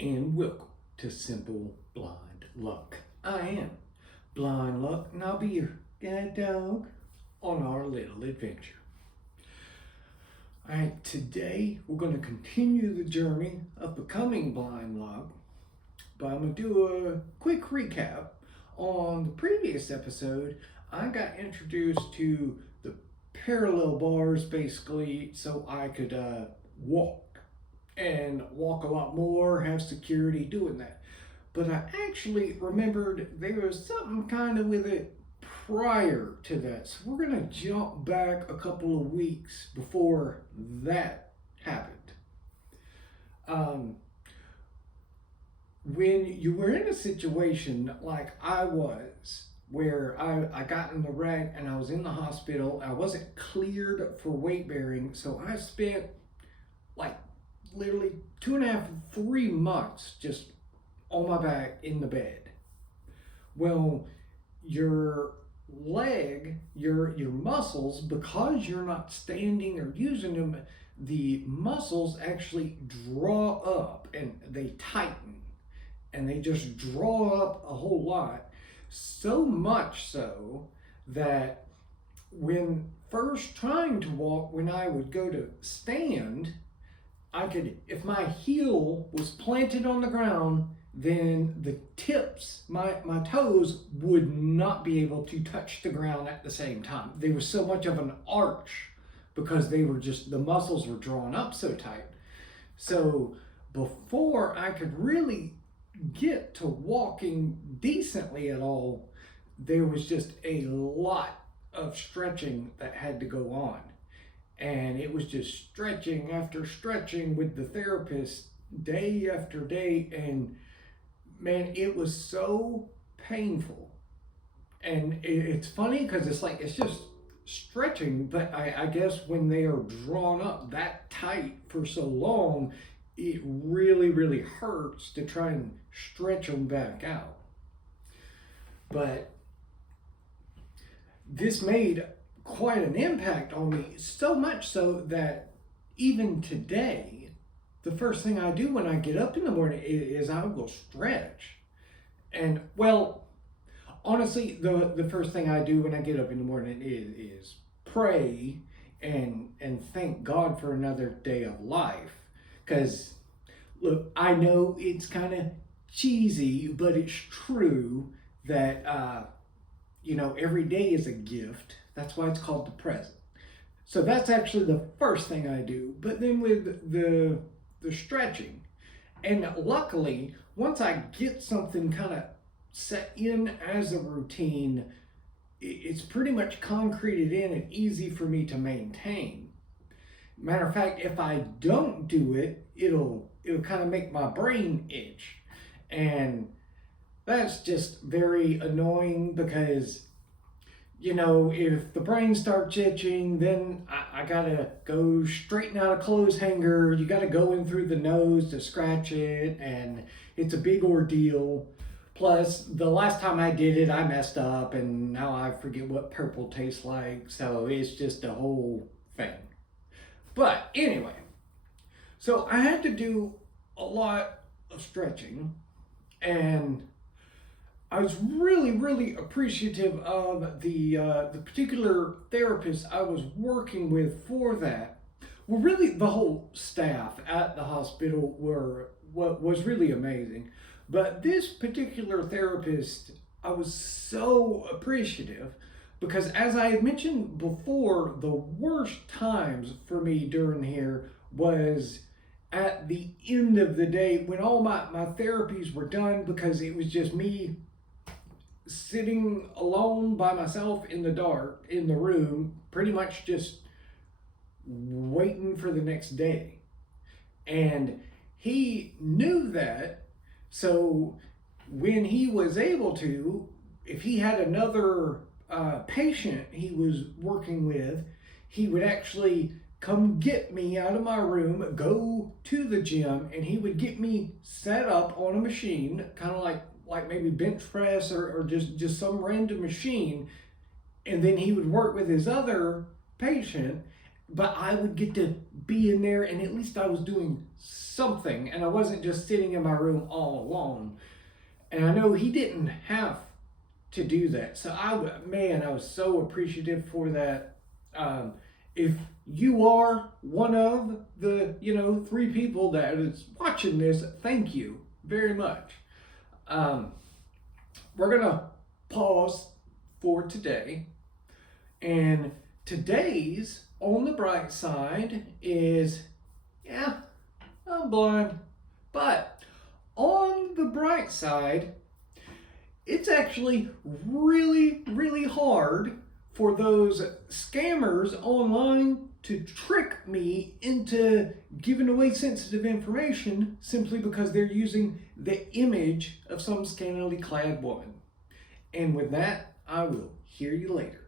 and welcome to Simple Blind Luck. I am Blind Luck, and I'll be your guide dog on our little adventure. Alright, today we're going to continue the journey of becoming Blind Luck, but I'm going to do a quick recap. On the previous episode, I got introduced to the parallel bars basically so I could walk and walk a lot more, have security doing that. But I actually remembered there was something kind of with it prior to that. So we're going to jump back a couple of weeks before that happened. When you were in a situation like I was, where I got in the wreck and I was in the hospital, I wasn't cleared for weight bearing, so I spent like literally 2.5, 3 months just on my back in the bed. Well, your leg, your muscles, because you're not standing or using them, the muscles actually draw up and they tighten and they just draw up a whole lot. So much so that when first trying to walk, when I would go to stand, I could, if my heel was planted on the ground, then the tips, my toes would not be able to touch the ground at the same time. There was so much of an arch because they were just, the muscles were drawn up so tight. So before I could really get to walking decently at all, there was just a lot of stretching that had to go on. And it was just stretching after stretching with the therapist day after day. And man, it was so painful. And it's funny because it's like, it's just stretching, but I guess when they are drawn up that tight for so long, it really, really hurts to try and stretch them back out. But this made quite an impact on me, so much so that even today, the first thing I do when I get up in the morning is I will stretch. And well, honestly, the first thing I do when I get up in the morning is pray and thank God for another day of life. Because look, I know it's kind of cheesy, but it's true that every day is a gift. That's why it's called the present. So that's actually the first thing I do. But then with the stretching, and luckily, once I get something kind of set in as a routine, it's pretty much concreted in and easy for me to maintain. Matter of fact, if I don't do it, it'll kind of make my brain itch. And that's just very annoying because, if the brain starts itching, then I gotta go straighten out a clothes hanger. You gotta go in through the nose to scratch it, and it's a big ordeal. Plus, the last time I did it, I messed up, and now I forget what purple tastes like, so it's just a whole thing. But anyway, so I had to do a lot of stretching, and I was really, really appreciative of the particular therapist I was working with for that. Well, really, the whole staff at the hospital was really amazing. But this particular therapist, I was so appreciative because, as I had mentioned before, the worst times for me during here was at the end of the day when all my therapies were done, because it was just me sitting alone by myself in the dark in the room, pretty much just waiting for the next day. And he knew that, so when he was able to, if he had another patient he was working with, he would actually come get me out of my room, go to the gym, and he would get me set up on a machine, kind of like maybe bench press or just some random machine. And then he would work with his other patient but I would get to be in there, and at least I was doing something, and I wasn't just sitting in my room all alone. And I know he didn't have to do that. So man, I was so appreciative for that. If you are one of the 3 people that is watching this, thank you very much. We're gonna pause for today, and today's on the bright side is, yeah, I'm blind, but on the bright side, it's actually really, really hard for those scammers online to trick me into giving away sensitive information simply because they're using the image of some scantily clad woman. And with that, I will hear you later.